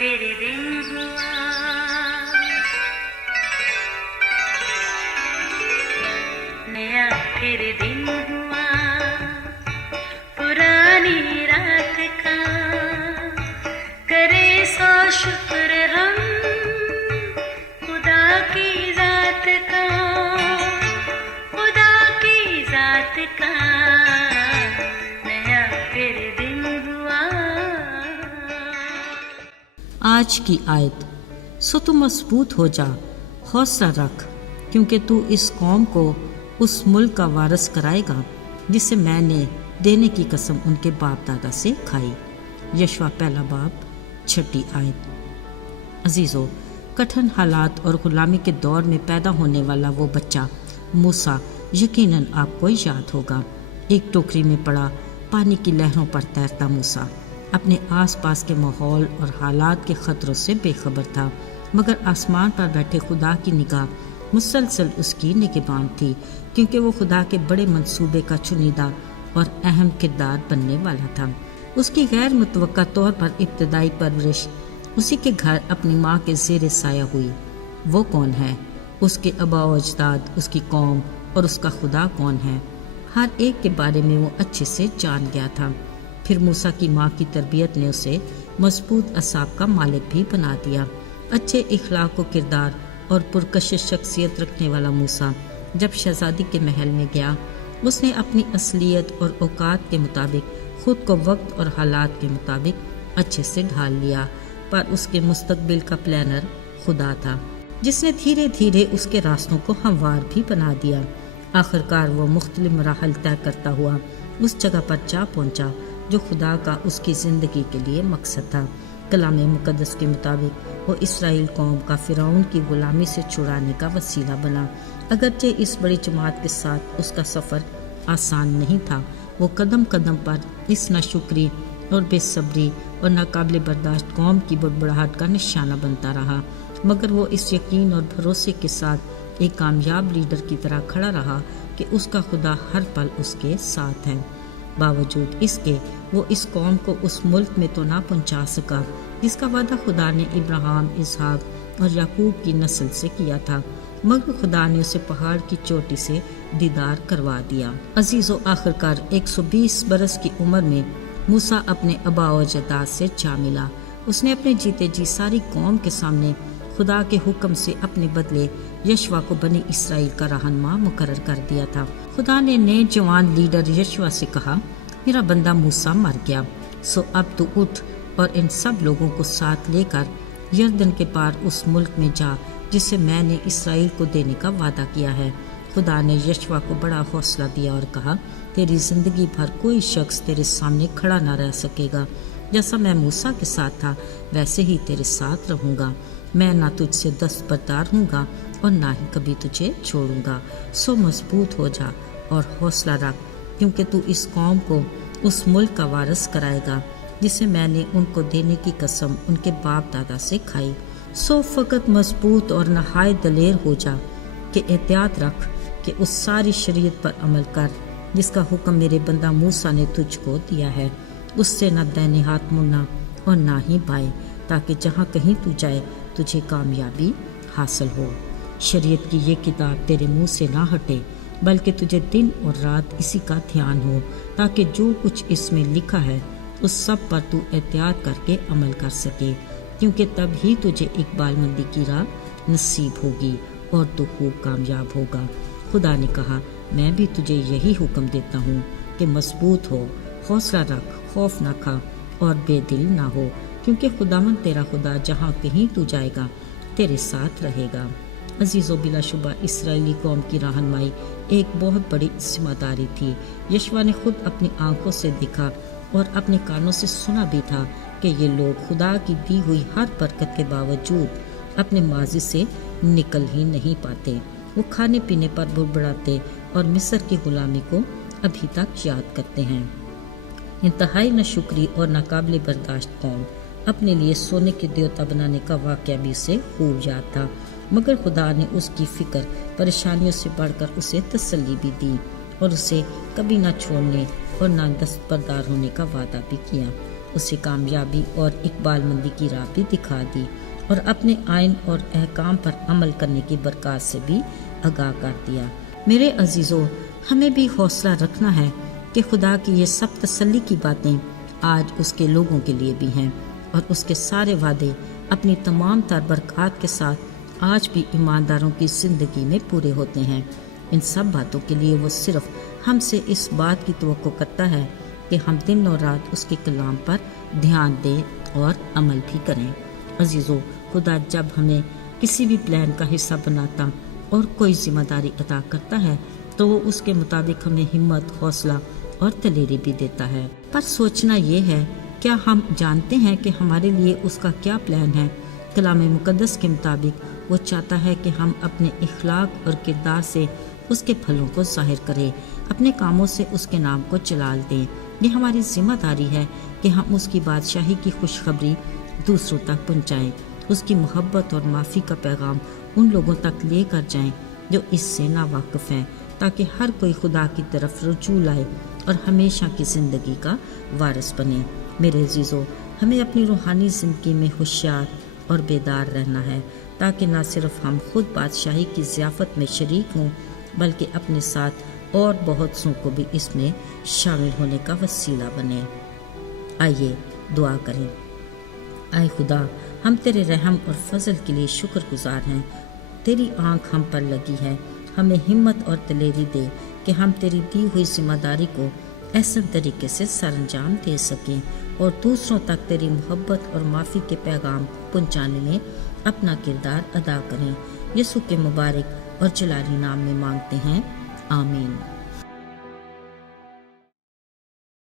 फिर दिन हुआ, नया फिर दिन हुआ, पुरानी रात का करे सो शुक्र हम खुदा की जात का, खुदा की जात का नया फिर दिन हुआ। आज की आयत, सो तू मजबूत हो जा, हौसला रख, क्योंकि तू इस कौम को उस मुल्क का वारिस कराएगा जिसे मैंने देने की कसम उनके बाप दादा से खाई। यशवा पहला बाब 6 आयत। अजीज़ों, कठिन हालात और गुलामी के दौर में पैदा होने वाला वो बच्चा मूसा यकीनन आपको याद होगा। एक टोकरी में पड़ा पानी की लहरों पर तैरता मूसा अपने आसपास के माहौल और हालात के ख़तरों से बेखबर था, मगर आसमान पर बैठे खुदा की निगाह मुसलसल उसकी निगहबान थी, क्योंकि वो खुदा के बड़े मंसूबे का चुनिंदा और अहम किरदार बनने वाला था। उसकी गैर मुतवक्का तौर पर इब्तदाई परवरिश उसी के घर अपनी माँ के ज़ेर साया हुई। वो कौन है, उसके आबा व अजदाद, उसकी कौम और उसका खुदा कौन है, हर एक के बारे में वो अच्छे से जान गया था। फिर मूसा की माँ की तरबियत ने उसे मजबूत असाब का मालिक भी बना दिया। अच्छे इखलाक व किरदार और पुरकशिश शख्सियत रखने वाला मूसा जब शहजादी के महल में गया, उसने अपनी असलियत और औकात के मुताबिक खुद को वक्त और हालात के मुताबिक अच्छे से ढाल लिया, पर उसके मुस्तकबिल का प्लानर खुदा था, जिसने धीरे धीरे उसके रास्तों को हमवार भी बना दिया। आखिरकार वो मुख्तलिफ मराहल तय करता हुआ उस जगह पर जा पहुंचा जो खुदा का उसकी ज़िंदगी के लिए मकसद था। कलाम मुक़द्दस के मुताबिक वो इसराइल कौम का फ़िरौन की ग़ुलामी से छुड़ाने का वसीला बना। अगरचे इस बड़ी जमात के साथ उसका सफ़र आसान नहीं था, वो कदम कदम पर इस नाशुक्री और बेसब्री और नाकाबिल बर्दाश्त कौम की बुड़बुड़ाहट का निशाना बनता रहा, मगर वो इस यकीन और भरोसे के साथ एक कामयाब लीडर की तरह खड़ा रहा कि उसका खुदा हर पल उसके साथ है। बावजूद इसके वो इस कौम को उस मुल्क में तो ना पहुंचा सका जिसका वादा खुदा ने इब्राहिम, इसहाक और याकूब की नस्ल से किया था, मगर खुदा ने उसे पहाड़ की चोटी से दीदार करवा दिया। अजीज़ों, आखिरकार 120 बरस की उम्र में मूसा अपने आबा व अजदाद से जा मिला। उसने अपने जीते जी सारी कौम के सामने खुदा के हुक्म से अपने बदले यशवा को बनी इसराइल का रहनुमा मुकर्रर कर दिया था। खुदा ने नए जवान लीडर यशवा से कहा, मेरा बंदा मूसा मर गया, सो अब तू उठ और इन सब लोगों को साथ लेकर यरदन के पार उस मुल्क में जा जिसे मैंने इसराइल को देने का वादा किया है। खुदा ने यशवा को बड़ा हौसला दिया और कहा, तेरी जिंदगी भर कोई शख्स तेरे सामने खड़ा ना रह सकेगा। जैसा मैं मूसा के साथ था वैसे ही तेरे साथ रहूँगा। मैं ना तुझसे दस्तबरदार हूँगा और ना ही कभी तुझे छोड़ूंगा। सो मजबूत हो जा और हौसला रख, क्योंकि तू इस कौम को उस मुल्क का वारिस कराएगा जिसे मैंने उनको देने की कसम उनके बाप दादा से खाई। सो फ़कत मजबूत और नहायत दलेर हो जा कि एहतियात रख कि उस सारी शरीयत पर अमल कर जिसका हुक्म मेरे बंदा मूसा ने तुझको दिया है। उससे न दाहिने हाथ मुड़ना और ना ही बाएं, ताकि जहाँ कहीं तू जाए तुझे कामयाबी हासिल हो। शरीयत की ये किताब तेरे मुंह से ना हटे, बल्कि तुझे दिन और रात इसी का ध्यान हो, ताकि जो कुछ इसमें लिखा है उस सब पर तू एहतियात करके अमल कर सके, क्योंकि तब ही तुझे इकबालमंदी की राह नसीब होगी और तू खूब कामयाब होगा। खुदा ने कहा, मैं भी तुझे यही हुक्म देता हूँ कि मजबूत हो, हौसला रख, खौफ न खा और बेदिल ना हो, क्योंकि खुदावंद तेरा खुदा जहाँ कहीं तू जाएगा तेरे साथ रहेगा। अजीज़ों, बिलाशुबा इसराइली कौम की रहनुमाई एक बहुत बड़ी जिम्मेदारी थी। यशवा ने खुद अपनी आंखों से देखा और अपने कानों से सुना भी था कि ये लोग खुदा की दी हुई हर बरकत के बावजूद अपने माजी से निकल ही नहीं पाते। वो खाने पीने पर बुड़बुड़ाते और मिस्र की गुलामी को अभी तक याद करते हैं। इंतहाई नाशुक्री और नाकाबिल बर्दाश्त कौम अपने लिए सोने के देवता बनाने का वाक़या भी उसे खूब याद था, मगर खुदा ने उसकी फ़िक्र परेशानियों से बढ़कर उसे तसल्ली भी दी और उसे कभी ना छोड़ने और ना दस्तबरदार होने का वादा भी किया। اسے کامیابی اور اقبال مندی کی راہ بھی دکھا دی اور اپنے آئین اور احکام پر عمل کرنے کی برکات سے بھی آگاہ کر دیا۔ میرے عزیزو، ہمیں بھی حوصلہ رکھنا ہے کہ خدا کی یہ سب تسلی کی باتیں آج اس کے لوگوں کے لیے بھی ہیں، اور اس کے سارے وعدے اپنی تمام تر برکات کے ساتھ آج بھی ایمانداروں کی زندگی میں پورے ہوتے ہیں۔ ان سب باتوں کے لیے وہ صرف ہم سے اس بات کی توقع کرتا ہے کہ ہم دن اور رات اس کے کلام پر دھیان دیں اور عمل بھی کریں۔ عزیزو، خدا جب ہمیں کسی بھی پلان کا حصہ بناتا اور کوئی ذمہ داری عطا کرتا ہے تو وہ اس کے مطابق ہمیں ہمت، حوصلہ اور دلیری بھی دیتا ہے۔ پر سوچنا یہ ہے، کیا ہم جانتے ہیں کہ ہمارے لیے اس کا کیا پلان ہے؟ کلام مقدس کے مطابق وہ چاہتا ہے کہ ہم اپنے اخلاق اور کردار سے اس کے پھلوں کو ظاہر کریں، اپنے کاموں سے اس کے نام کو جلال دیں۔ یہ ہماری ذمہ داری ہے کہ ہم اس کی بادشاہی کی خوشخبری دوسروں تک پہنچائیں، اس کی محبت اور معافی کا پیغام ان لوگوں تک لے کر جائیں جو اس سے ناواقف ہیں، تاکہ ہر کوئی خدا کی طرف رجوع لائے اور ہمیشہ کی زندگی کا وارث بنے۔ میرے عزیزو، ہمیں اپنی روحانی زندگی میں ہوشیار اور بیدار رہنا ہے، تاکہ نہ صرف ہم خود بادشاہی کی ضیافت میں شریک ہوں بلکہ اپنے ساتھ اور بہت سوں کو بھی اس میں شامل ہونے کا وسیلہ بنے۔ آئیے دعا کریں۔ اے خدا، ہم تیرے رحم اور فضل کے لیے شکر گزار ہیں۔ تیری آنکھ ہم پر لگی ہے، ہمیں ہمت اور دلیری دے کہ ہم تیری دی ہوئی ذمہ داری کو احسن طریقے سے سر انجام دے سکیں اور دوسروں تک تیری محبت اور معافی کے پیغام پہنچانے میں اپنا کردار ادا کریں۔ یسوع کے مبارک اور جلالی نام میں مانگتے ہیں، آمین۔